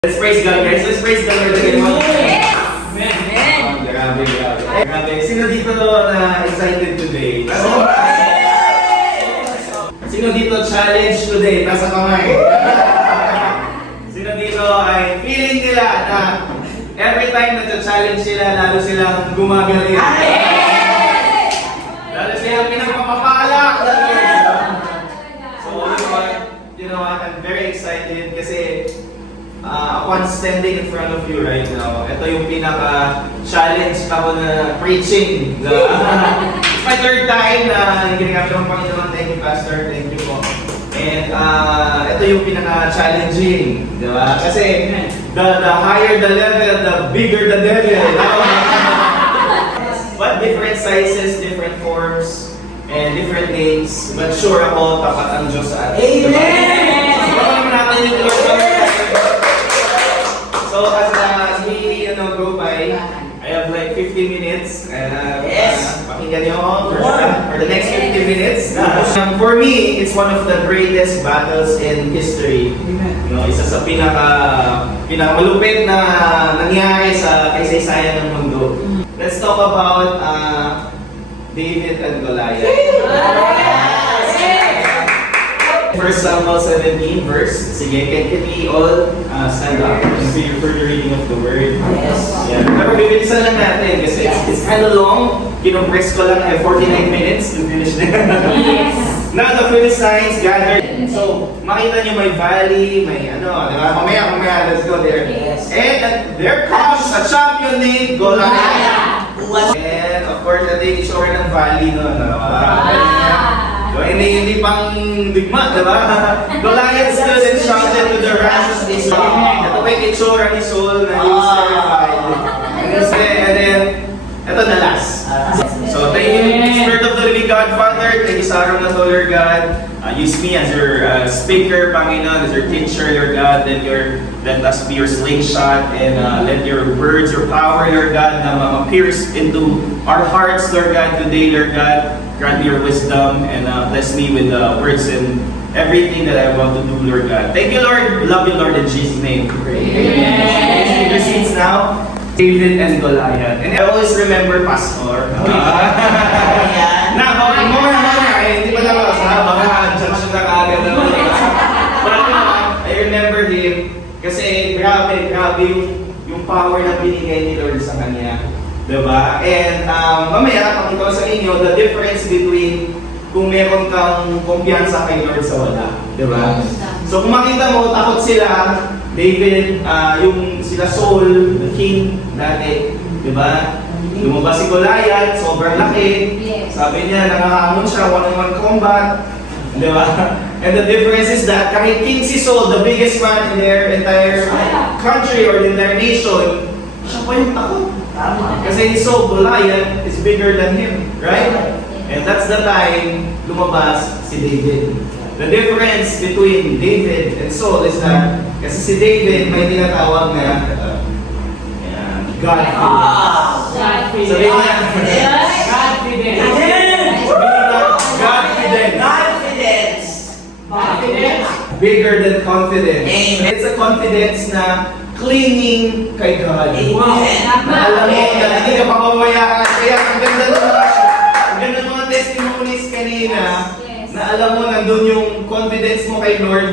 Let's praise God, guys. Let's praise the Lord again. Yes! Amen. Grabe. Sino dito na excited today? Sino dito challenge today? Nasa kamay. Sino dito ay feeling nila na every time na challenge sila, lalo silang gumagaling. Lalo silang pinagpapapala. So, you know what? I'm very excited kasi upon standing in front of you right now, ito yung pinaka-challenge ako na preaching. It's my third time na ginagamit ng Panginoon. Thank you, Pastor. Thank you po. And ito yung pinaka-challenging. Di ba? Kasi the higher the level, the bigger the devil. But different sizes, different forms, and different names. But sure ako, tapat ang Diyos sa atin. Amen! So, naman natin yung Lord sa So as we go by, I have like 50 minutes. Yes. Pakinggan niyo ako for the next 50 minutes. For me, it's one of the greatest battles in history. You know, isa sa pinakamalupit na nangyari sa kaysaysayan ng mundo. Let's talk about David and Goliath. 1 Samuel 17 verse. Sige, can we all stand up and be for the reading of the word? Yes. Yeah. Pero bibilisan lang natin kasi it's kind of long. Kinumpress ko lang ay 49 minutes to finish na. Yes. Now the Philistines gathered. So, makita nyo may valley, may ano, di ba? Mamaya, let's go there. Yes. And there comes a champion named Goliath. And of course, ito yung itsura ng valley, no? So, hindi pang digma, diba? Goliath stood and shouted to the ranks of Israel. Ito pa yung itsura ni Saul na he was terrified. And then, ito na last. So, thank you, Spirit of the Living God, Father. Thank you sa araw na to, Lord God. Use me as your speaker, Panginoon, as your teacher, Lord God. Let us be your slingshot and let your words, your power, Lord God, na pierce into our hearts, Lord God, today, Lord God. Grant me your wisdom and bless me with the words and everything that I want to do, Lord God. Thank you, Lord. Love you, Lord, in Jesus' name. Amen. Take your seats now. David and Goliath. And I always remember Pastor. Hindi pa naman sa baka judge na kaagad naman. But I remember him kasi grabe yung power na binigay ni Lord sa kanya. Diba? And mamaya pakita ko sa inyo the difference between kung meron kang kumpiyansa kay Lord sa wala. Diba? So kung makita mo, takot sila, David, yung sila Saul, the king dati. Diba? Lumabas si Goliath, sobrang laki. Sabi niya, nangangamon siya, one-on-one combat. Diba? And the difference is that kahit king si Saul, the biggest man in their entire country or in their nation, siya pa yung takot. Kasi he saw Goliath is bigger than him, right? And that's the time lumabas si David. The difference between David and Saul is that kasi si David may tinatawag na Godfidence. So Godfidence. Bigger than confidence. It's a confidence na clinging kay God. Na alam mo na hindi ka pamamayaan. Kaya ang ganda ng mga testimonies kanina na alam mo nandun yung confidence mo kay Lord.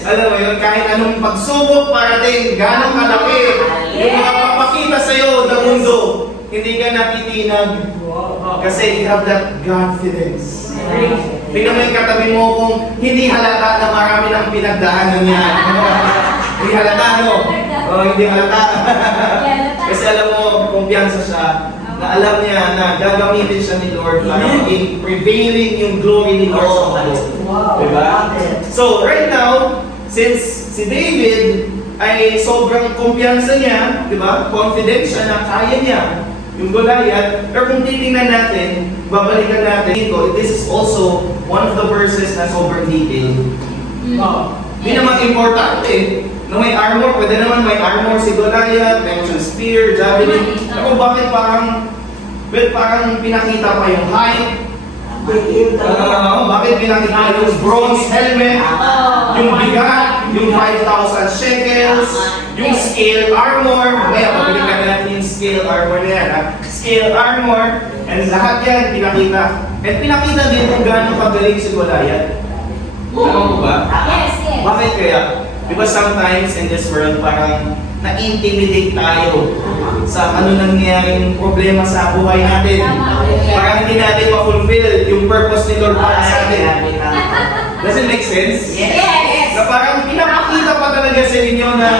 Alam mo yun, kahit anong pagsubok parating, ganong kalaki, yung mga papakita sa'yo ng mundo, hindi ka napitinag. Kasi you have that confidence. Tingnan mo yung katabi mo kung hindi halata na marami ng pinagdaanan niya. Hindi halata, no? Hindi halata. Kasi alam mo, kumpiyansa siya, na alam niya na gagamitin siya ni Lord para maging prevailing yung glory ni Lord sa mundo. Diba? So, right now, since si David ay sobrang kumpiyansa niya, diba? Confident siya na kaya niya yung Goliath. Pero kung titingnan natin, babalikan natin dito, this is also one of the verses na sobrang detailed. Hindi naman importante. Na may armor, pwede naman may armor si Goliath, may siyang spear, javelin. Ako bakit parang pinakita pa yung height, Bakit pinakita yung bronze helmet, yung bigat, yung 5,000 shekels, yung scale armor, mamaya pabalikan natin yung scale armor na yan, ha? Scale armor, and lahat yan pinakita. At pinakita din kung gaano kagaling si Goliath. Alam mo ba? Yes, yes. Bakit kaya? Di ba sometimes in this world parang na-intimidate tayo sa ano nangyaring problema sa buhay natin. Parang hindi natin ma-fulfill yung purpose ni Lord para sa atin. Does it make sense? Yes. Na parang pinapakita pa talaga sa inyo na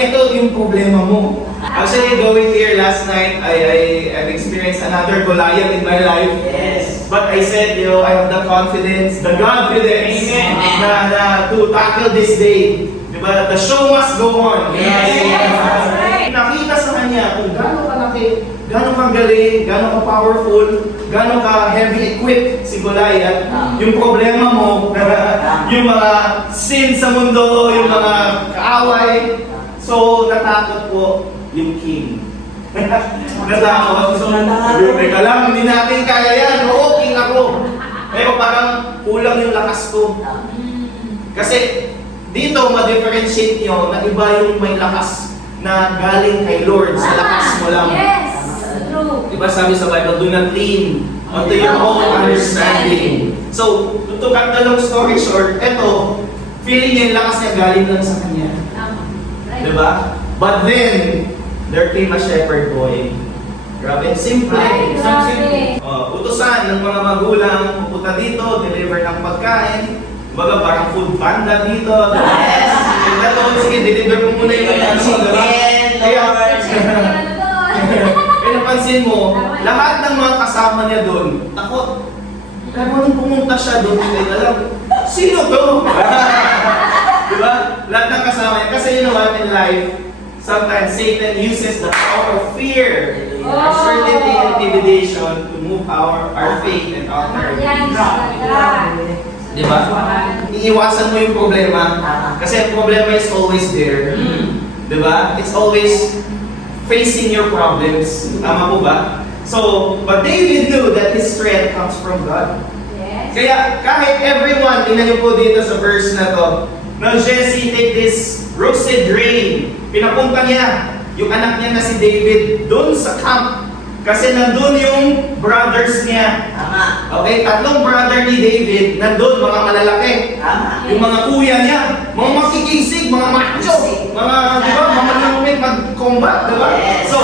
ito yung problema mo. Actually, going here last night, I've experienced another Goliath in my life. Yes. But I said, I have the confidence, the confidence na to tackle this day. Diba? The show must go on. Yes. That's right. Nakita sa kanya kung gaano kalaki, gaano kagaling, gaano ka-powerful, gaano ka-heavy equipped si Goliath. Yung problema mo, yung mga sin sa mundo, yung mga kaaway. So, natakot po yung king. Natakot. So, teka lang, hindi natin kaya yan. Oo, king ako. Pero parang kulang yung lakas ko. Kasi dito, ma-differentiate nyo na iba yung may lakas na galing kay Lord sa lakas mo lang. Yes. True. Diba sabi sa Bible, do not lean onto your own understanding. So, to cut the long story short, eto, feeling niya yung lakas niya galing lang sa kanya. Tama. Right. Diba? But then, there came a shepherd boy. Grabe, simple. Ay, grabe. Utusan ng mga magulang, pupunta dito, deliver ng pagkain. Baga parang food panda dito. Yes. Sige, deliver mo muna yung ano, diba? Kaya, kaya napansin mo, lahat ng mga kasama niya doon, takot. Kaya nung pumunta siya doon, hindi alam, sino to? Diba? Lahat ng kasama niya. Kasi you know what, in life, sometimes Satan uses the power of fear, uncertainty, and intimidation to move our faith and honor. Yan, talaga. Diba? Iiwasan mo yung problema. Kasi ang problema is always there. Diba? It's always facing your problems. Tama po ba? So, but David knew that his strength comes from God. Yes. Kaya kahit everyone, tingnan niyo po dito sa verse na to, now Jesse take this roasted grain. Pinapunta niya yung anak niya na si David doon sa camp. Kasi nandun yung brothers niya. Tama. Okay, tatlong brother ni David, nandun, mga malalaki. Tama. Yung mga kuya niya, mga makikisig, mga macho, mga, di ba, mga malupit mag-combat, di ba? Yes. So,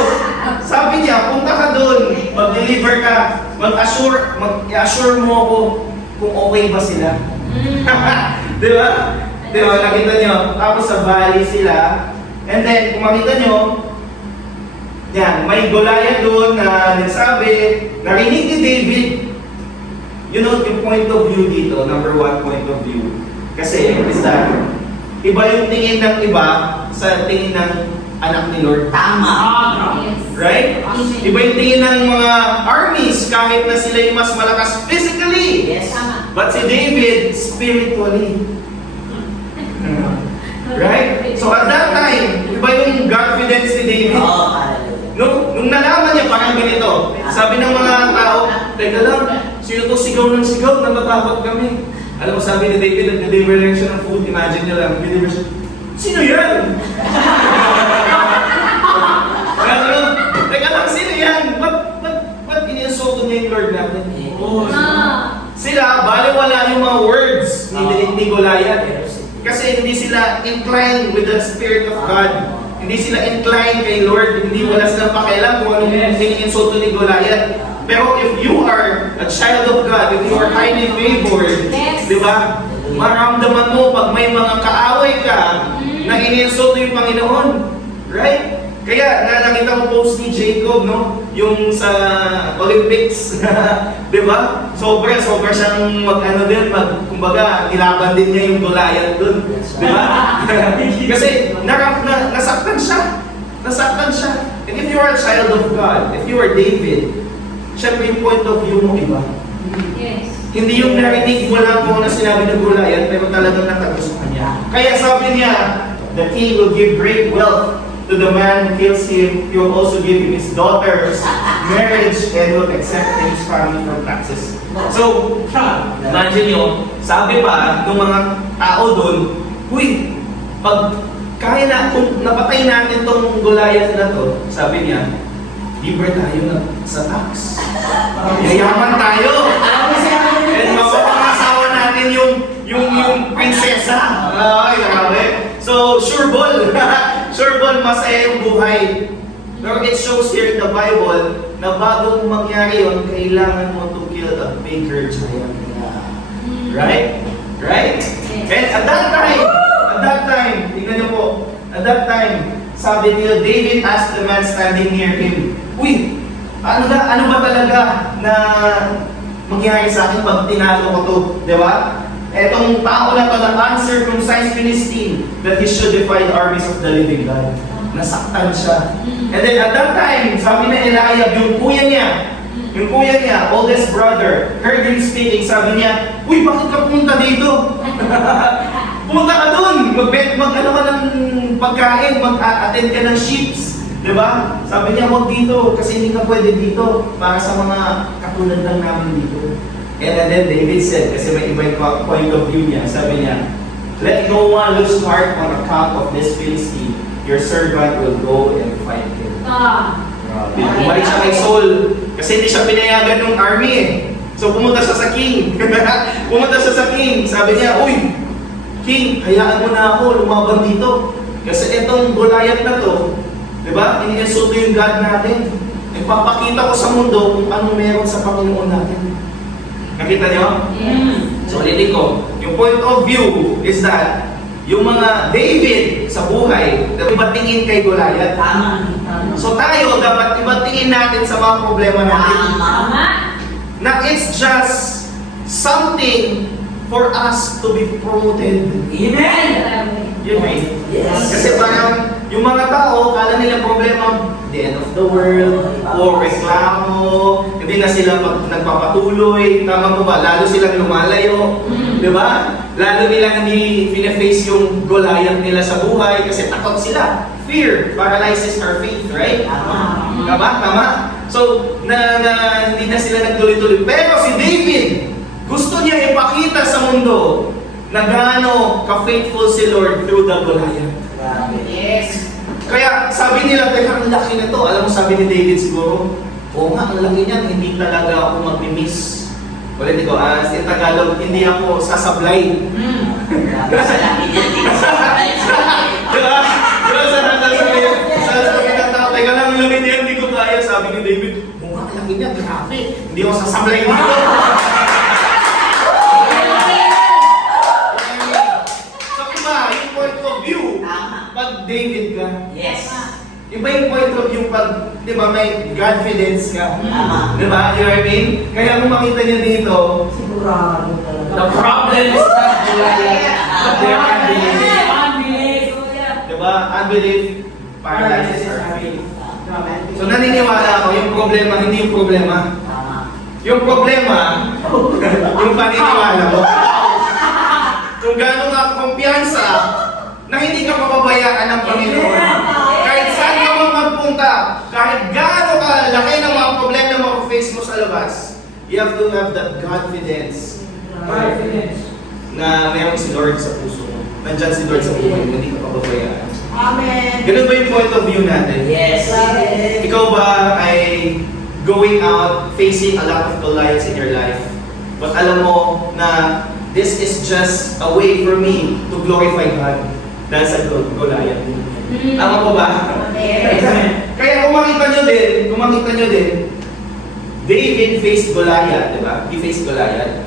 sabi niya, punta ka doon, mag-deliver ka, mag-assure mo ako kung okay ba sila. Di ba? Di ba, nakita niyo, tapos sa valley sila, and then, kung makita niyo, yan, may Goliath doon na nagsabi, narinig ni David, you know, yung point of view dito, number one point of view. Kasi, is that, iba yung tingin ng iba sa tingin ng anak ni Lord. Tama. Yes. Right? Iba yung tingin ng mga armies kahit na sila yung mas malakas physically. Yes. Tama. But si David, spiritually. Right? So at that time, iba yung confidence ni David. Oh, hallelujah. Nung nalaman niya, parang ganito. Sabi ng mga tao, teka lang, sino to sigaw ng sigaw? Natatakot kami. Alam mo, sabi ni David, nag-deliver lang siya ng food. Imagine niyo lang, nag-deliver siya. Sino yan? Ano? Teka lang, sino yan? Ba't iniinsulto niya yung Lord natin? Sila, baliwala yung mga words ni Goliath. Kasi hindi sila inclined with the Spirit of God. Hindi sila inclined kay Lord. Hindi wala silang pakialam kung anong iniinsulto ni Goliath. Pero if you are a child of God, if you are highly favored, Yes. di ba? Maramdaman mo pag may mga kaaway ka na iniinsulto yung Panginoon. Right? Kaya nakita ko post ni Jacob, no? Yung sa Olympics, di ba? Sobra siyang kumbaga, nilaban din niya yung Goliath dun. Di ba? Kasi nasaktan siya. Nasaktan siya. And if you are a child of God, if you are David, syempre yung point of view mo iba. Yes. Hindi yung narinig mo lang kung ano sinabi ng Goliath, pero talagang nakagusto kanya. Kaya sabi niya, the king will give great wealth to to the man who kills him, he will also give him his daughter's marriage and will accept his family from taxes. So, imagine nyo, sabi pa ng mga tao doon, huy, pag kaya na, kung napatay natin tong Goliath na to, sabi niya, libre tayo sa tax. Yayaman tayo. And mapapangasawa natin yung prinsesa. Ay, grabe. So, sure ball. Sure ball, masaya yung buhay. Pero it shows here in the Bible na bagong mangyari yun, kailangan mo to kill a bigger giant. Right? Right? And at that time, tingnan niyo po, at that time, sabi nila, David asked the man standing near him, uy, ano ba talaga na mangyari sa akin pag tinalo ko to? Di ba? Etong tao na to, the uncircumcised Philistine, that he should defy the armies of the living God. Nasaktan siya. And then at that time, sabi na Eliab, yung kuya niya, oldest brother, heard him speaking, sabi niya, uy, bakit ka pumunta dito? Pumunta ka dun! Mag-ano ka ng pagkain, mag-attend ka ng sheeps. Diba? Sabi niya, huwag dito, kasi hindi ka pwede dito para sa mga katulad lang namin dito. And then David said, kasi may iba yung point of view niya, sabi niya, let no one lose heart on account of this Philistine. Your servant will go and fight him. Bumalik siya kay Saul, kasi hindi siya pinayagan ng army eh. So pumunta siya sa king. Sabi niya, uy, King, hayaan mo na ako lumaban dito. Kasi itong Goliath na to, di ba? Iniinsulto yung God natin. Ipapakita ko sa mundo kung anong meron sa Panginoon natin. Nakita niyo? Yes. So ulitin ko, yung point of view is that yung mga David sa buhay, iba tingin kay Goliath. Tama. So tayo, dapat iba tingin natin sa mga problema natin. Tama. Na it's just something for us to be promoted. Amen. Yun eh. Yes. Kasi parang yung mga tao, kala nila problema, the end of the world, o reklamo, hindi na sila nagpapatuloy, tama po ba? Lalo silang lumalayo, di ba? Lalo nila hindi pina-face yung Goliath nila sa buhay kasi takot sila. Fear paralyzes our faith, right? Tama? So, hindi na sila nagtuloy-tuloy. Pero si David, gusto niya ipakita sa mundo na gaano ka-faithful si Lord through the Goliath. Yes. Kaya sabi nila, teka, ang laki na to. Alam mo, sabi ni David siguro, oo nga, ang laki niyan, hindi talaga ako mag-miss. Ulit ito, in Tagalog, hindi ako sasablay. Sa laki niya, hindi ka sasablay. Diba? Sabi ng tao, teka lang, ang laki niyan, hindi ko kaya. Sabi ni David, oo nga, ang laki niyan, grabe. Hindi ako sasablay dito. So iba, yung point of view, pag David ka, Yes. iba yung point of view pag, di ba, may confidence ka. Tama. Di ba? You know what I mean? Kaya kung makita niyo dito, Sigurado talaga. the problem is not Goliath, but their unbelief. Unbelief. Di ba? Unbelief paralyzes our faith. Dramatic. So naniniwala ako, yung problema, hindi yung problema. Tama. Yung problema, yung paniniwala mo. Kung gaano ka kumpiyansa na hindi ka mapabayaan ng Panginoon. Kahit saan ka man magpunta, kahit gaano ka laki ng mga problema na mapa-face mo sa labas, you have to have that confidence na meron si Lord sa puso mo. Nandyan si Lord sa buhay mo, hindi ka papabayaan. Amen. Ganun ba yung point of view natin? Yes. Ikaw ba ay going out, facing a lot of Goliaths in your life? But alam mo na this is just a way for me to glorify God dahil sa Goliath. Tama po ba? Yes. Kaya kung makita nyo din, David faced Goliath, di ba? He faced Goliath.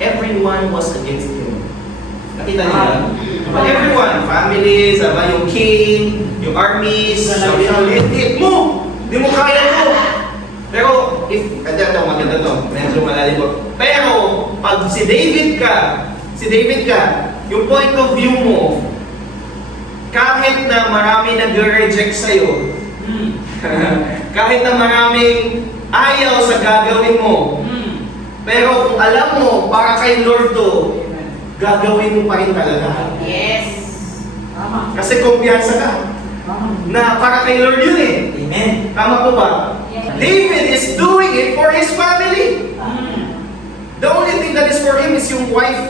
Everyone was against him. Nakita niyo yan? Diba? Everyone, families, yung king, yung armies, sabi na, hit mo! Di mo kaya mo! Pero, ito, maganda to, medyo malalim po. Pero, pag si David ka, yung point of view mo, kahit na marami nag-reject sa'yo, kahit na maraming ayaw sa gagawin mo, pero kung alam mo, para kay Lord to, gagawin mo pa rin talaga. Yes. Tama. Kasi kumpiyansa ka. Tama. na para kay Lord yun eh. Amen. Tama po ba? Yes. David is doing it for his family. The only thing that is for him is yung wife.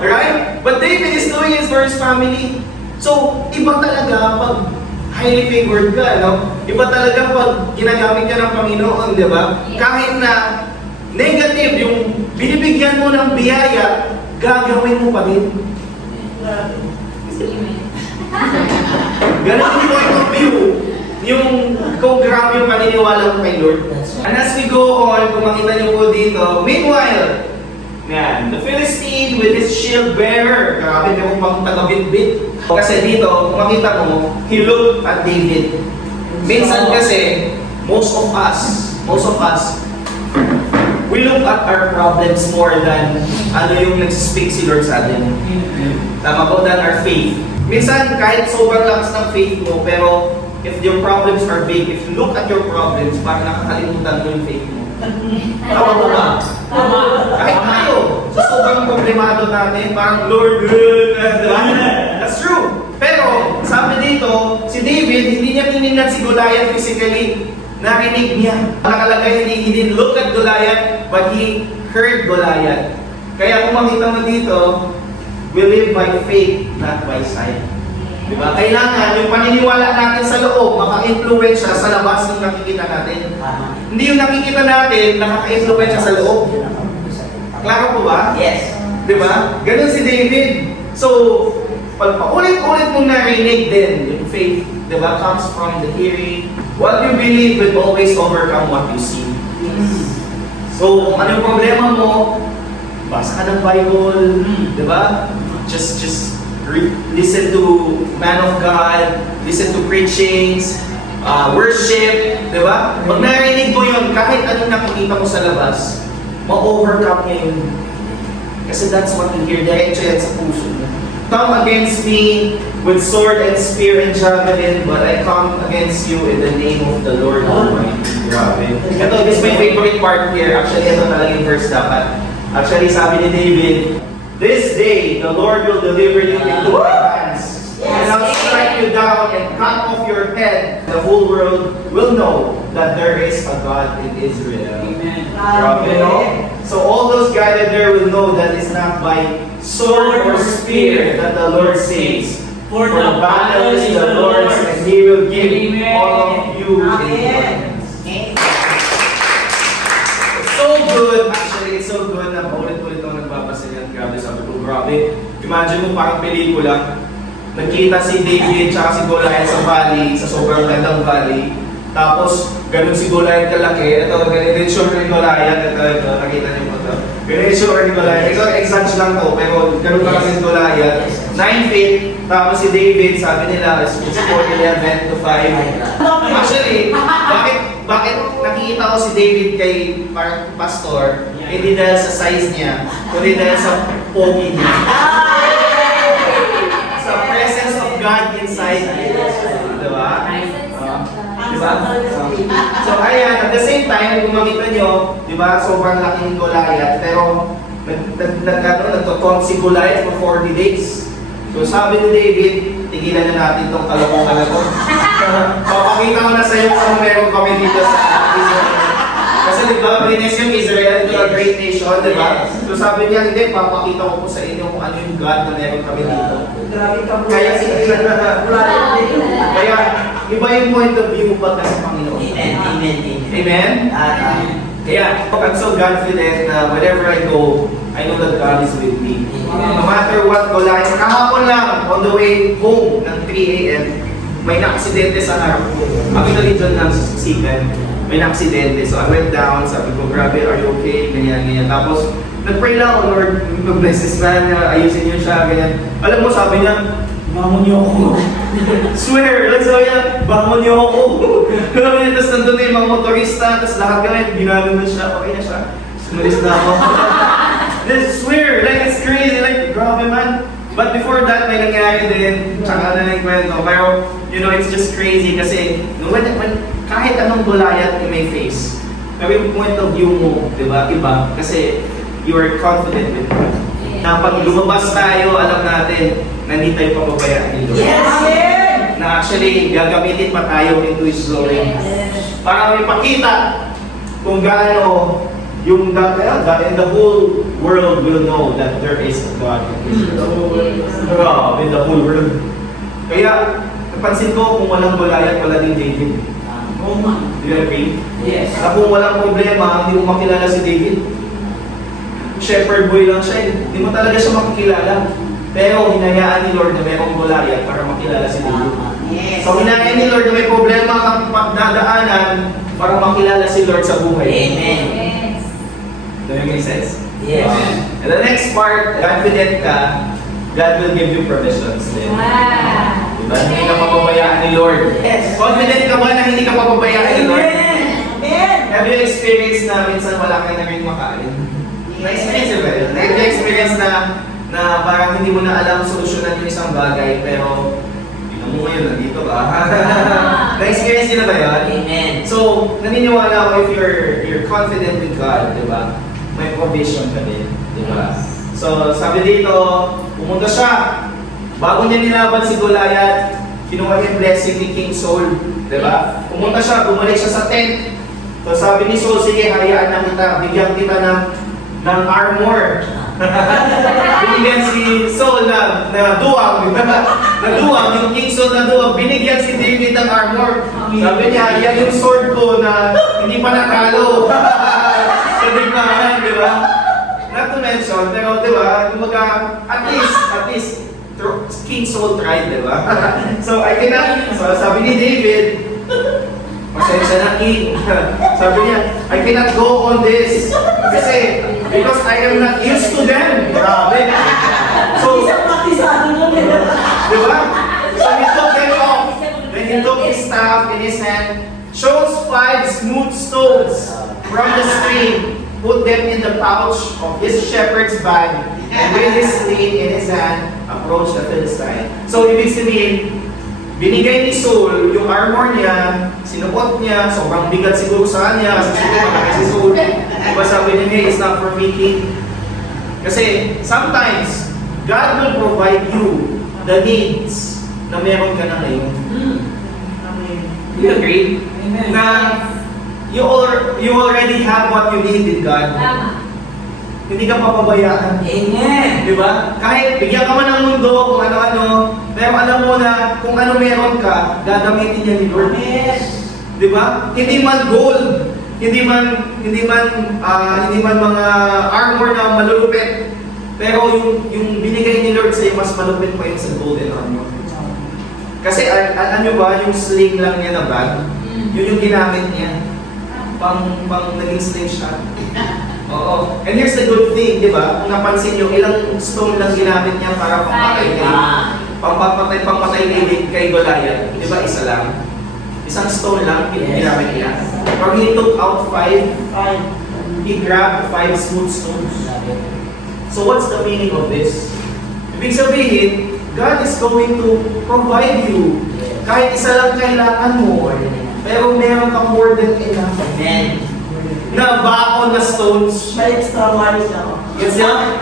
Right? But David is doing it for his family. So, iba talaga pag highly favored ka, no? Iba talaga pag ginagamit ka ng Panginoon, di ba? Yes. Kahit na negative, yung binibigyan mo ng biyaya, gagawin mo pa din. Amen. Ganun yung point of view, yung kung grabe yung paniniwala mo kay Lord. And as we go on, kung makita niyo po dito, meanwhile, yan, the Philistine with his shield bearer, grabe na kung pang taga-bit-bit. Kasi dito, kung makita mo, he looked at David. Minsan kasi, most of us, we look at our problems more than ano yung nag-speak si Lord sa atin. Tama po, than our faith. Minsan, kahit sobrang lakas ng faith mo, pero if your problems are big, if you look at your problems, parang nakakalimutan mo yung faith mo. Tama po ba? Kahit tayo, so sobrang problemado natin, parang Lord, diba? That's true. Pero, sabi dito, si David, hindi niya tinignan si Goliath physically. Narinig niya. Nakalagay, he didn't look at Goliath, but he heard Goliath. Kaya kung makita mo dito, we live by faith, not by sight. Diba? Kailangan yung paniniwala natin sa loob, maka-influensya sa labas ng nakikita natin. Hindi yung nakikita natin, nakaka-influensya sa loob. Klaro po ba? Yes. Diba? Ganun si David. So, pag paulit-ulit mong narinig din, yung faith, diba, comes from the hearing. What you believe will always overcome what you see. So, kung ano yung problema mo, basa ka ng Bible, diba? Just listen to man of God, listen to preachings, worship, di ba? Pag narinig mo yun, kahit anong nakikita mo sa labas, ma-overcome niya yun. Kasi that's what you hear, diretso yan sa puso mo. Come against me with sword and spear and javelin, but I come against you in the name of the Lord Almighty. Grabe. Ito, this is my favorite part here. Actually, ito talaga yung verse dapat. Actually, sabi ni David, this day, the Lord will deliver you into my hands. And I'll strike you down and cut off your head. The whole world will know that there is a God in Israel. Amen. Grabe, no? So all those gathered there will know that it's not by sword or spear that the Lord saves. For the battle is the Lord's, and He will give all of you in Amen. It's so good, actually, it's so good na paulit-ulit ako nagpapasayan. Grabe, sabi ko, grabe. Imagine mo parang pelikula. Nagkita si David tsaka si Goliath sa valley, sa sobrang gandang valley. Tapos, ganun si Goliath kalaki. Ito, ganun yung sure ni Goliath. Ito, nakita niyo po ito. Ganun yung sure ni Goliath. Ito, exact lang to, pero ganun kalaki si Goliath. 9 feet. Tapos si David, sabi nila, is 4'11" to 5. Actually, bakit nakikita ko si David kay parang pastor, hindi dahil sa size niya, kundi dahil sa pogi niya. Sa presence of God inside him. Diba? Diba? So ayan, at the same time, kung makita nyo, diba, sobrang laki ng Goliath, pero nagtotont si Goliath for 40 days. So sabi ni David, tigilan na natin itong kalokohan na ito. Papakita ko na sa iyo kung meron kami dito sa Israel. Kasi diba, bless yung Israel, ito a great nation, diba? So sabi niya, hindi, papakita ko po sa inyo kung ano yung God na meron kami dito. Grabe ka mo. Kaya Kaya, iba yung point of view pagka sa Panginoon. Amen. Amen. Amen? Kaya, I'm so confident na wherever I go, I know that God is with me. No matter what, Goliath, kahapon lang, on the way home ng 3 a.m., may na-aksidente sa harap ko. Actually, dyan lang sa sikan, may na-aksidente. So I went down, sabi ko, grabe, are you okay? Ganyan, ganyan. Tapos, nag-pray lang ako, Lord, blesses na niya, ayusin niyo siya, ganyan. Alam mo, sabi niya, bangon niyo ako. Swear, let's go yan, bangon niyo ako. Alam niya, tapos nandun na yung mga motorista, tapos lahat kami, ginagano na siya, okay na siya. Sumalis na ako. This swear, like it's crazy, like grabe man. But before that, may nangyari din, tsaka na yung kwento. Pero, you know, it's just crazy kasi when kahit anong Goliath you may face, pero yung point of view mo, di ba, iba. Kasi you are confident with God. Na pag lumabas tayo, alam natin na hindi tayo pababayaan ni Lord. yes! na actually gagamitin pa tayo into His glory. Yes. Para may pakita kung gaano yung and the whole world will know that there is a God in Israel. Grabe, the whole world. Kaya, napansin ko kung walang Goliath, wala din David. Oh my. Do you agree? Yes. Na kung walang problema, hindi mo makilala si David. Shepherd boy lang siya, hindi mo talaga siya makikilala. Pero hinayaan ni Lord na mayroong Goliath para makilala si David. Yes. So hinayaan ni Lord na may problema kang pagdadaanan para makilala si Lord sa buhay. Amen. Yes. Does that make sense? Yes. And the next part, confident ka, God will give you provisions then. Wow. Diba? Hindi ka papabayaan ni Lord. Yes. Confident ka ba na hindi ka papabayaan ni Lord? Amen. Have you experienced na minsan wala kayo na rin makain? Na-experience ba yun? Na-experience na parang hindi mo na alam solusyonan yung isang bagay, pero yun mo ngayon, nandito ka. Na-experience nyo na ba yun? Amen. So, naniniwala ako if you're confident with God, di ba? May provision ka din, di ba? So, sabi dito, pumunta siya. Bago niya nilaban si Goliath, kinuha niya yung blessing ni King Saul, di ba? Pumunta siya, bumalik siya sa tent. So, sabi ni Saul, sige, hayaan na kita, bigyan kita ng armor. Binigyan si Saul na duwag, na duwag, yung King Saul na duwag, binigyan si David ng armor. Sabi niya, yan yung sword ko na hindi pa natalo. Sa digmaan, di ba? Not to mention, pero di ba, kumbaga, at least, King Saul tried, di ba? So sabi ni David, pasensya na King. Sabi niya, I cannot go on this. Kasi, because I am not used to them. Grabe. So, Isang pakisado nun eh. di ba? So he took them off. Then he took his staff in his hand, chose 5 smooth stones from the stream, put them in the pouch of his shepherd's bag, and with his sling in his hand, approached the Philistine. So, ibig sabihin, binigay ni Saul yung armor niya, sinukot niya, sobrang bigat siguro sa kanya, kasi siguro malaki si Saul. Diba sabi niya, hey, it's not for me, King. Kasi, sometimes, God will provide you the needs na meron ka na ngayon. Do you agree? Amen. Na you already have what you need in God. Tama. Hindi ka papabayaan. Amen. Di ba? Kahit bigyan ka man ng mundo kung ano-ano, pero alam mo na kung ano meron ka, gagamitin niya ni Lord. Yes. Di ba? Hindi man gold, hindi man mga armor na malulupit, pero yung binigay ni Lord sa iyo mas malupit pa yun sa golden armor. Kasi alam nyo ba, yung sling lang niya na bag, yun yung ginamit niya. Pang naging slingshot. Oo. And here's the good thing, di ba? Kung napansin nyo, ilang stone lang ginamit niya para pampatay kay Goliath. Di ba? Isa lang. Isang stone lang ginamit niya. Or he took out 5. He grabbed 5 smooth stones. So what's the meaning of this? Ibig sabihin, God is going to provide you. Kahit isa lang kailangan mo, pero meron kang more than enough. Amen. Na baon na stones. May extra wise ako. Yes, yeah?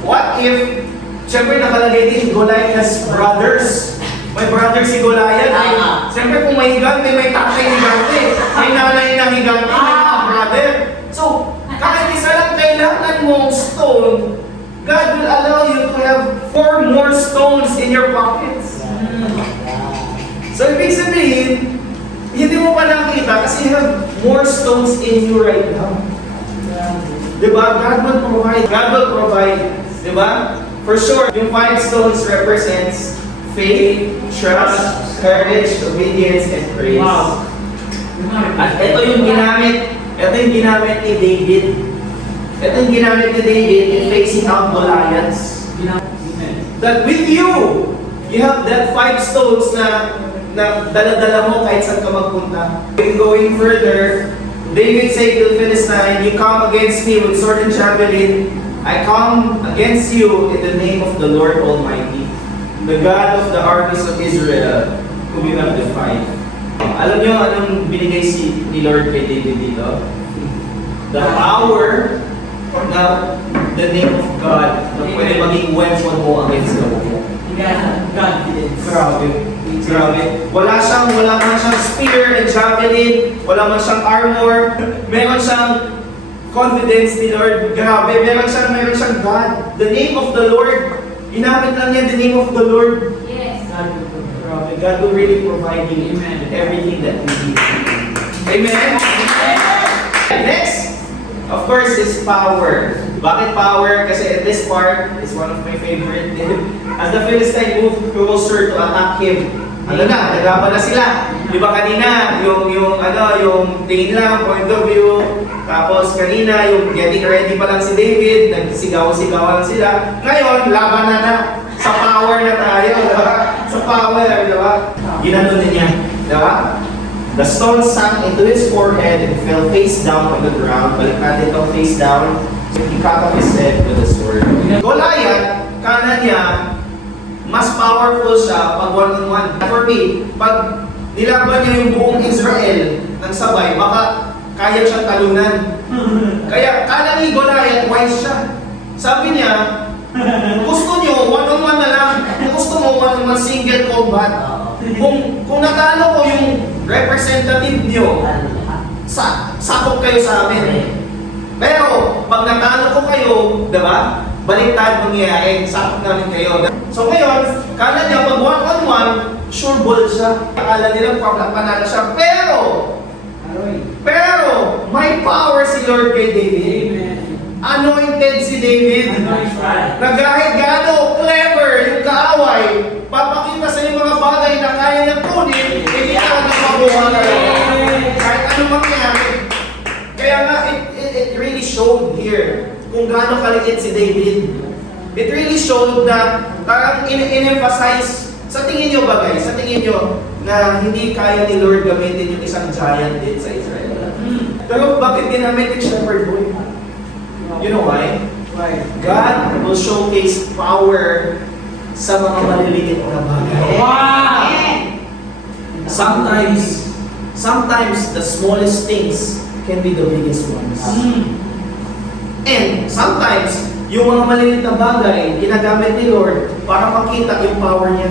What if, siyempre nakalagay din, Goliath has brothers. May brother si Goliath. Siyempre kung may higante, may tatay higante. May nanay na higante, may mga brother. So, kahit isa lang kailangan mong stone, God will allow you to have 4 more stones in your pockets. So, ibig sabihin, hindi mo pa nakita kasi you have more stones in you right now. Diba? God will provide. God will provide. Diba? For sure, yung 5 stones represents faith, trust, courage, obedience, and praise. Wow. At ito yung ginamit ni David. Ito yung ginamit ni David in facing out Goliaths. That with you have that 5 stones na dala-dala mo kahit saan ka magpunta. Going further, David said to the Philistine, "You come against me with sword and javelin. I come against you in the name of the Lord Almighty, the God of the armies of Israel, whom you have defied." Alam niyo anong binigay ni Lord kay David dito? The power na the name of God na pwede maging weapon mo against the world. Confidence. Grabe. Grabe. Wala man siyang spear and javelin, wala man siyang armor, meron siyang confidence ni Lord. Grabe, meron siyang God. The name of the Lord. Inamit lang niya the name of the Lord. Yes. Grabe, God will really provide you everything that you need. Amen? Next, of course, is power. Bakit power? Kasi at this part, is one of my favorite. As the Philistine moved closer to attack him, naglaban na sila. Di ba kanina, yung tingin lang, point of view, tapos kanina, yung getting ready pa lang si David, nagsigaw-sigawan sila. Ngayon, laban na sa power na tayo, di ba? Sa power, di ba? Ginanon niya, di ba? The stone sank into his forehead and fell face down on the ground. Balik natin itong face down. So he cut off his head with a sword. Goliath, kanan niya, mas powerful siya pag one-on-one. For me, pag nilaban niya yung buong Israel ng sabay, baka kaya siyang talunan. Kaya kanan ni Goliath, wise siya. Sabi niya, gusto niyo, one-on-one na lang. Gusto mo, one-on-one single combat. Kung natalo ko yung representative niyo, sakop kayo sa amin. Pero, pag natalo ko kayo, diba? Baliktad mangyayari, sakop namin kayo. So ngayon, kala niya pag one-on-one, sure ball siya. Akala nila panalo siya. Pero, may power si Lord kay David. Anointed si David. Na kahit gaano clever yung kaaway, papakita sa yung mga bagay na kaya niyang kunin, hindi ka na makuha na lang. Kahit anong mangyari. Kaya nga, it really showed here kung gaano kaliit si David. It really showed na parang in-emphasize, sa tingin nyo ba guys, sa tingin nyo na hindi kaya ni Lord gamitin yung isang giant din sa Israel. Pero bakit ginamit yung shepherd boy? You know why? God will showcase power sa mga maliliit na bagay. Sometimes the smallest things can be the biggest ones. And sometimes, yung mga maliliit na bagay, ginagamit ni Lord para makita yung power niya.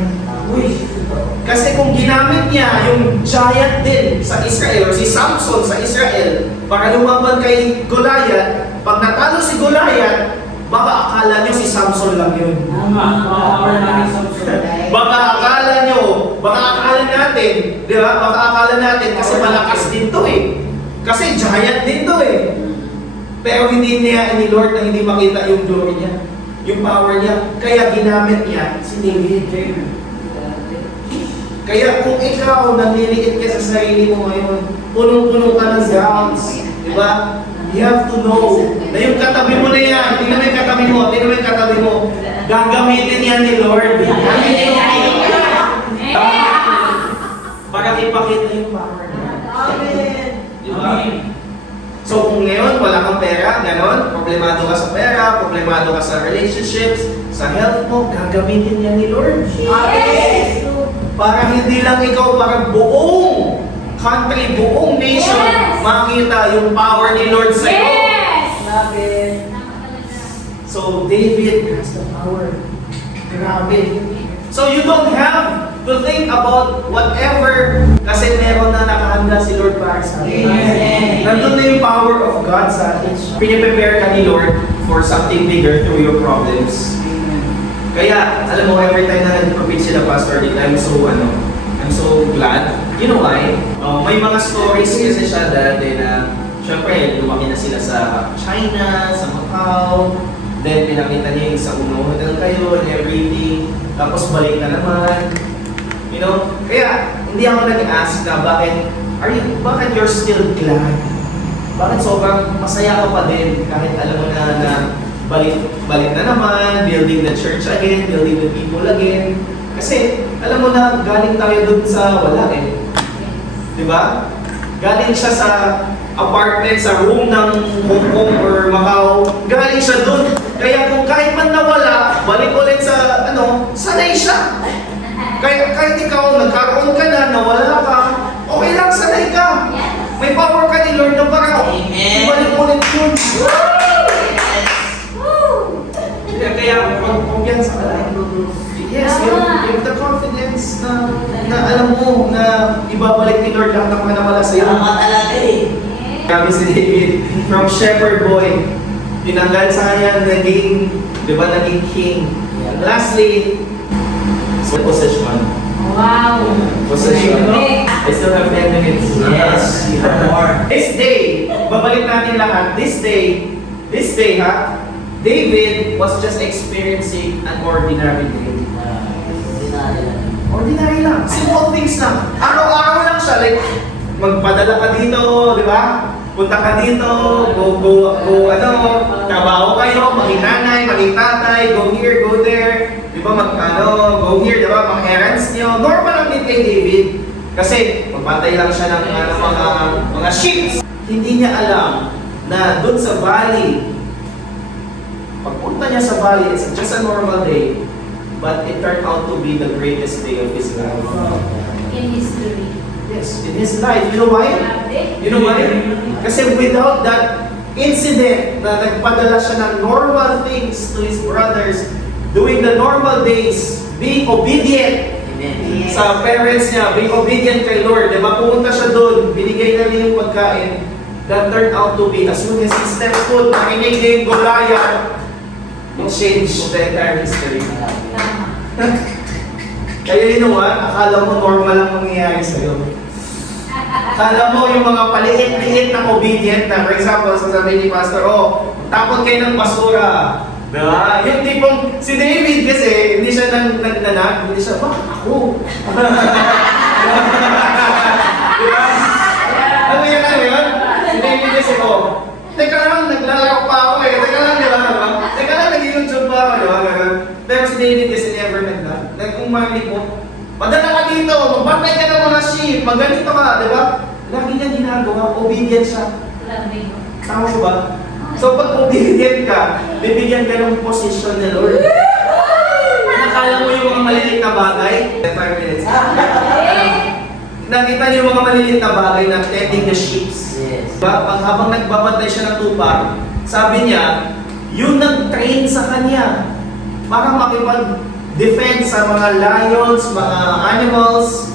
Kasi kung ginamit niya yung giant din sa Israel, or si Samson sa Israel, para lumaban kay Goliath, pag natalo si Goliath, baka akala niyo si Samson lang yun. Baka akala natin, di ba? Baka akala natin kasi malakas din to eh. Kasi giant din to eh. Pero hindi niya ni Lord na hindi makita yung glory niya, yung power niya. Kaya ginamit niya si David. Kaya kung ikaw nanliliit ka sa sarili mo ngayon, punong-puno ka ng doubts, di ba? You have to know na yung katabi mo na yan, tingnan mo yung katabi mo, gagamitin yan ni Lord. Para ipakita yung power niya. Amen. Di ba? So kung ngayon wala kang pera, ganon, problemado ka sa pera, problemado ka sa relationships, sa health mo, gagamitin yan ni Lord. Amen. Para hindi lang ikaw, para buong country, buong nation, Yes! makita yung power ni Lord sa iyo. Yes! Amen. So David has the power. Grabe. So you don't have to think about whatever kasi meron na nakahanda si Lord para sa atin. Amen. Nandun na yung power of God sa atin. Piniprepare ka ni Lord for something bigger through your problems. Kaya, alam mo, every time na nag-preach sila, Pastor Dick, I'm so glad. You know why? May mga stories kasi siya dati na, syempre, lumaki na sila sa China, sa Macau, then pinakita niya yung sa unang hotel kayo and everything, tapos balik na naman. You know? Kaya, hindi ako nag-ask na bakit you're still glad? Bakit sobrang masaya ka pa din kahit alam mo na balik na naman, building the church again, building the people again. Kasi, alam mo na, galing tayo dun sa wala eh. Di ba? Galing siya sa apartment, sa room ng Hong Kong or Macau. Galing siya dun. Kaya kung kahit man nawala, balik ulit sa, sanay siya. Kaya kahit ikaw, nagkaroon ka na, nawala ka, okay lang, sanay ka. May power ka ni Lord na parang, ibalik ulit yun. Kaya kumpiyansa ka lang. Yes, you have the confidence na na alam mo na ibabalik ni Lord lahat ng mga nawala sa'yo. Tama talaga eh. Kami si David, from shepherd boy, tinanggal sa kanya, naging, di ba, naging king. And lastly, possession. Wow. Possession. I still have 10 minutes. Yes, you have more. This day, babalik natin lahat. This day ha, David was just experiencing an ordinary day. Ordinary lang. Simple things lang. Araw-araw lang siya. Like, magpadala ka dito, di ba? Punta ka dito, trabaho kayo, maging nanay, maging tatay, go here, go there. Di ba, go here, di ba, mga errands nyo. Normal lang din kay David. Kasi, magpantay lang siya ng mga sheep. Hindi niya alam na doon sa valley, pagpunta niya sa valley, it's just a normal day, but it turned out to be the greatest day of his life. In history. Yes, in his life. You know why? You know why? Kasi without that incident na nagpadala siya ng normal things to his brothers, doing the normal days, being obedient Amen. sa parents niya, being obedient kay Lord, diba? Pumunta siya doon, binigay na niya yung pagkain, that turned out to be, as soon as he stepped foot, nakinig niya yung Goliath, it changed the entire history. Tama. Kaya you know what? Akala mo normal lang mangyayari sa'yo. Akala mo yung mga paliit-liit na obedient na, for example, sasabihin ni Pastor, tapon kayo ng basura. Diba? Yung tipong, si David kasi, hindi siya nagnanak, hindi siya, bakit ako? Diba? Ano yun? Si David kasi, teka lang, naglalaro pa ako eh. Teka lang, diba? Teka lang, nag-YouTube pa ako, diba? Pero si David kasi never nag kung marinig mo, padala ka dito, magbantay ka ng mga sheep, magganito ka, di ba? Lagi niya ginagawa, obedient siya. Loving. Tama ba? So pag obedient ka, bibigyan ka ng position ni Lord. Nakala mo yung mga maliliit na bagay? 5 minutes. Nakita niyo yung mga maliliit na bagay na tending the sheep. Yes. Diba? Habang nagbabantay siya ng tupa, sabi niya, yung nag-train sa kanya para makipag-defend sa mga lions, mga animals,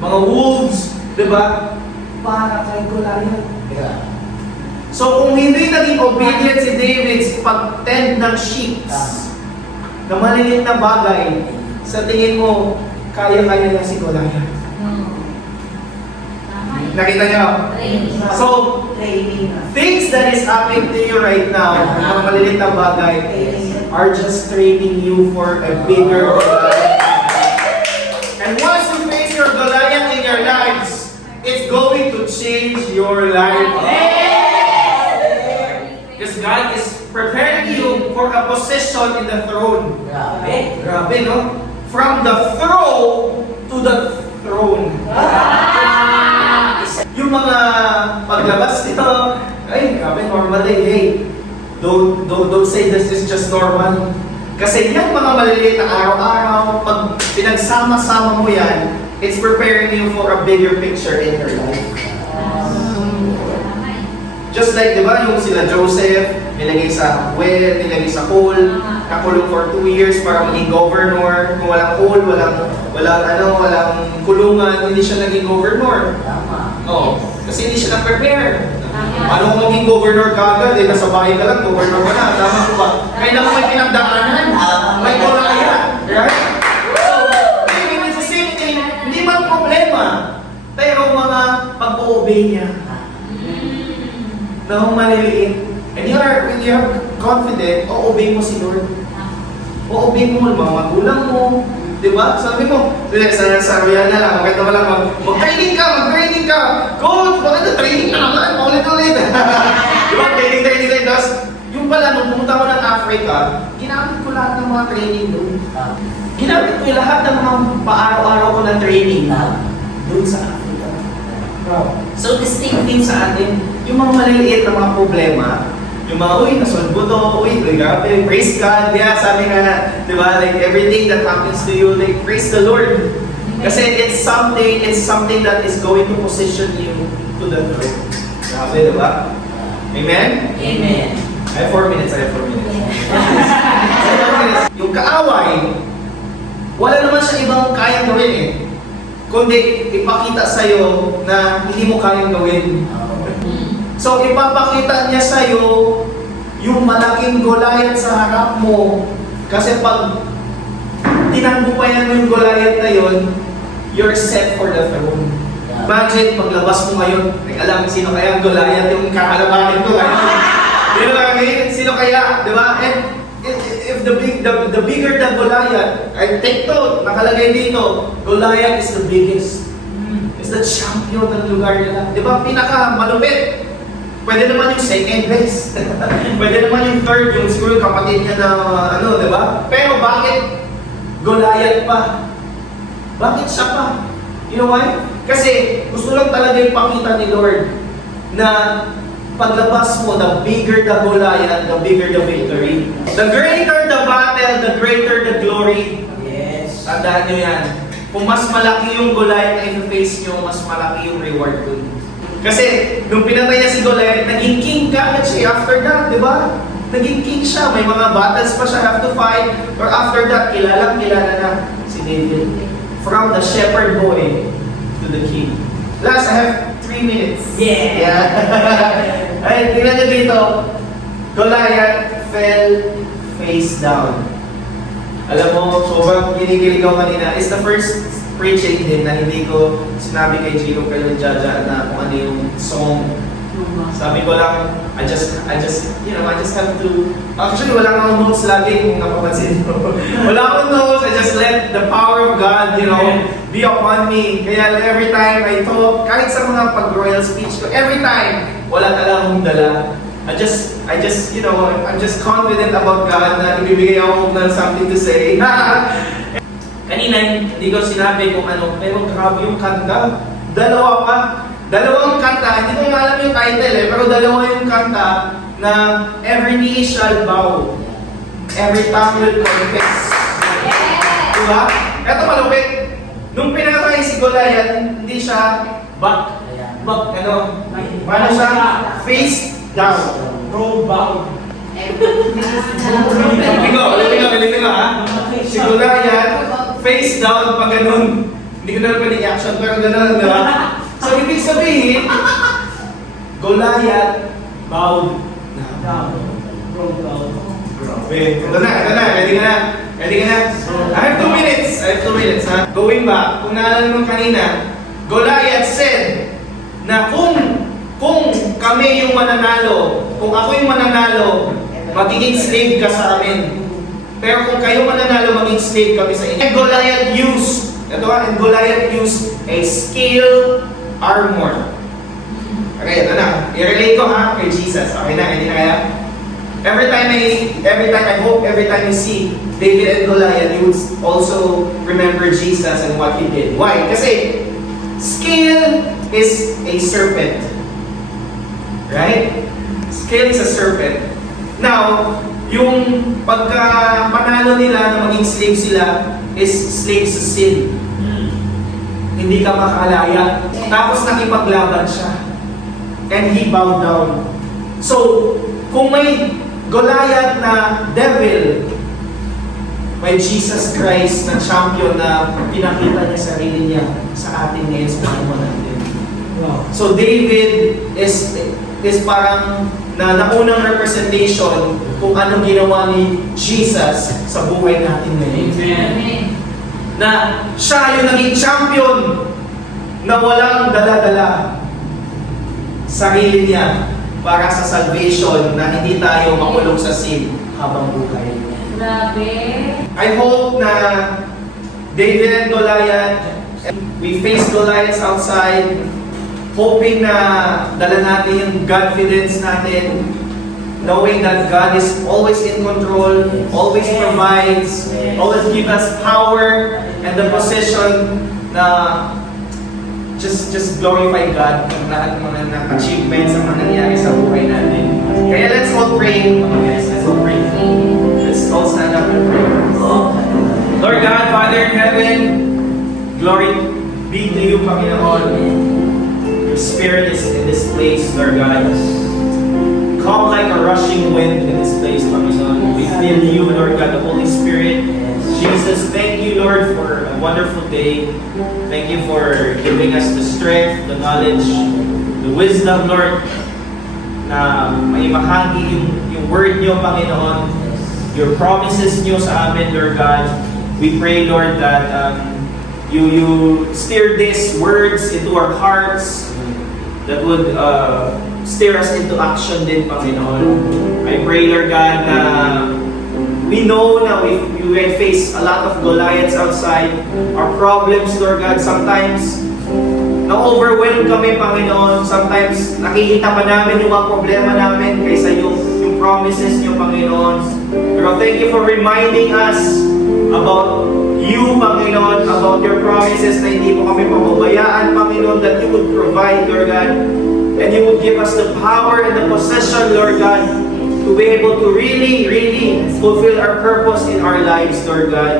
mga wolves, di ba? Para kay Goliath. Yeah. So kung hindi naging obedient si David sa pag-tend ng sheep, na maliliit na bagay, sa tingin mo, kaya-kaya na si Goliath. Tama. Nakita niyo? Training. So, Training. things that is happening to you right now, mga maliliit na bagay, are just training you for a bigger Goliath. And once you face your Goliath in your lives, it's going to change your life. Because God is preparing you for a position in the throne. Grabe. Grabe, no? From the throne to the throne. Yung mga paglabas nito, ay, grabe, normal day. Hey, don't say this is just normal. Kasi yan mga maliliit na araw-araw, pag pinagsama-sama mo yan, it's preparing you for a bigger picture in your life. Just like, di ba, yung sila Joseph, nilagay sa well, nilagay sa hole, nakulong for 2 years para maging governor. Kung walang hole, walang kulungan, hindi siya naging governor. Tama. Oo. Kasi hindi siya na-prepare. Ano kung maging governor ka agad, nasa bahay ka lang, governor ka na. Tama ko ba? Kailangan may pinagdaanan. May Goliath. Right? So, maybe it's the same thing. Hindi man problema. Pero mga pag-o-obey niya. Na maliliit. And when you are confident, o-obey mo si Lord. O-obey mo mga magulang mo. Diba? Sabi mo, sa royal na lang, maganda mo lang, mag-training ka! Coach, bakit na-training ka naman? Paulit-ulit! Diba? Training. Tapos, yung pala, nung pumunta ko ng Africa, ginamit ko lahat ng mga training doon. Ginamit ko yung lahat ng mga paaraw-araw ko na training doon sa Africa. So, the same thing sa atin, yung mga maliliit na mga problema, yung mga, nasolve mo to, grabe, praise God, yeah, sabi nga, di ba, like everything that happens to you, like, praise the Lord. Kasi it's something that is going to position you to the throne. Grabe, di ba? Amen? Amen. I have 4 minutes. Yung kaaway, wala naman siya ibang kayang gawin eh. kundi ipakita sa'yo na hindi mo kayang gawin. So, ipapakita niya sa'yo yung malaking Goliath sa harap mo. Kasi pag tinanggupayan mo yung Goliath na yun, you're set for the throne. Imagine, paglabas mo ngayon, alam sino kaya ang Goliath yung kakalabanin ko. You know what I mean? Sino kaya? Di ba? And if the bigger the Goliath, I take note, nakalagay dito, Goliath is the biggest. Is the champion ng lugar nila. Di ba? Pinaka malupit. Pwede naman yung second best. Pwede naman yung third, yung siguro kapatid niya na ano, di ba? Pero bakit Goliath pa? Bakit siya pa? You know why? Kasi gusto lang talaga ipakita ni Lord na paglabas mo, the bigger the Goliath, the bigger the victory. The greater the battle, the greater the glory. Yes. Tandaan nyo yan. Kung mas malaki yung Goliath na i-face nyo, mas malaki yung reward dun. Kasi, nung pinatay niya si Goliath, naging king ka agad siya after that, di ba? Naging king siya, may mga battles pa siya have to fight, or after that, kilala na si David. From the shepherd boy to the king. Last, I have 3 minutes. Yeah. Ay, tingnan niyo dito. Goliath fell face down. Alam mo, sobrang kinikilig ako kanina. It's the first preaching din na hindi ko sinabi kay Jiro kay Jaja na kung ano yung song. Sabi ko lang, I just have to, actually wala akong notes lagi kung napapansin mo. Wala akong notes, I just let the power of God, be upon me. Kaya every time I talk, kahit sa mga pag-royal speech ko, every time, wala talagang dala. I'm just confident about God na ibibigay ako ng something to say. Kanina, hindi ko sinabi kung ano, pero grabe yung kanta. Dalawang kanta, hindi ko alam yung title pero dalawa yung kanta na every knee shall bow, every tongue will confess. Diba? Ito malupit. Nung pinatay si Goliath, hindi siya paano siya? Face down. Roll bow. Ulitin ko ha. Si Goliath, face down pa ganun. Hindi ko na pwede action, pero ganun, diba? So, ibig sabihin, Goliath bowed down. Grabe. Ito na. Ready ka na? I have 2 minutes. Ha? Going back, kung naalala mo kanina, Goliath said na kung kami yung mananalo, kung ako yung mananalo, magiging slave ka sa amin. Pero kung kayo mananalo, maging slave kami sa inyo. And Goliath used a scale armor. Okay, ito na. I-relate ko ha kay Jesus. Okay na, hindi na kaya? Every time you see David and Goliath, you would also remember Jesus and what he did. Why? Kasi scale is a serpent. Right? Scale is a serpent. Now, yung pagka-panalo nila na maging slave sila is slave sa sin. Hindi ka makalaya. Tapos nakipaglaban siya. And he bowed down. So, kung may Goliath na devil, may Jesus Christ na champion na pinakita niya sarili niya sa atin ngayon sa panahon natin. So, David is parang naunang representation kung anong ginawa ni Jesus sa buhay natin ngayon. Amen. Na siya yung naging champion na walang dala-dala sarili niya para sa salvation na hindi tayo makulong sa sin habang buhay. Grabe. I hope na David and Goliath, we face Goliath outside, hoping na dala natin yung confidence natin, knowing that God is always in control, always provides, always gives us power and the position na just glorify God ng lahat ng mga achievements ang mga nangyari sa buhay natin. Kaya let's all pray. Let's all pray. Let's all stand up and pray. Lord God, Father in heaven, glory be to you, Panginoon. Your Spirit is in this place, Lord God. Come like a rushing wind in this place, Panginoon. We feel you, Lord God, the Holy Spirit. Jesus, thank you, Lord, for a wonderful day. Thank you for giving us the strength, the knowledge, the wisdom, Lord, na maimahagi yung word niyo, Panginoon, your promises niyo sa amin, Lord God. We pray, Lord, that you steer these words into our hearts that would steer us into action din, Panginoon. I pray, Lord God, na we know na we may face a lot of Goliaths outside. Our problems, Lord God, sometimes na-overwhelm kami, Panginoon. Sometimes nakikita pa namin yung mga problema namin kaysa yung promises niyo, Panginoon. Pero thank you for reminding us about you, Panginoon, about your promises na hindi mo kami pababayaan, Panginoon, that you would provide, Lord God, and you would give us the power and the possession, Lord God, to be able to really, really fulfill our purpose in our lives, Lord God.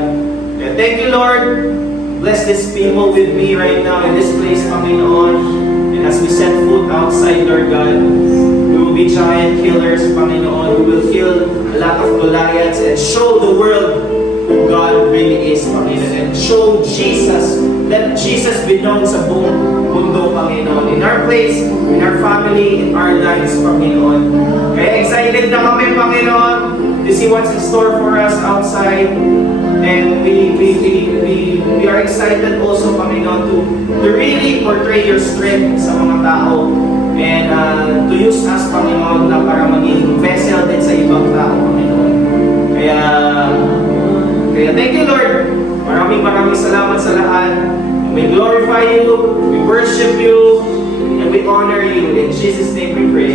And thank you, Lord. Bless these people with me right now in this place, Panginoon. And as we set foot outside, Lord God, we will be giant killers, Panginoon. We will kill a lot of Goliaths and show the world who God really is, Panginoon. And show Jesus. Let Jesus be known sa buong mundo, Panginoon. In our place, in our family, in our lives, Panginoon. Kaya excited na kami, Panginoon, to see what's in store for us outside. And we are excited also, Panginoon, to really portray your strength sa mga tao. And to use us, Panginoon, na para maging vessel din sa ibang tao, Panginoon. Kaya thank you, Lord. Maraming salamat sa lahat. We glorify you, we worship you, and we honor you. In Jesus' name we pray.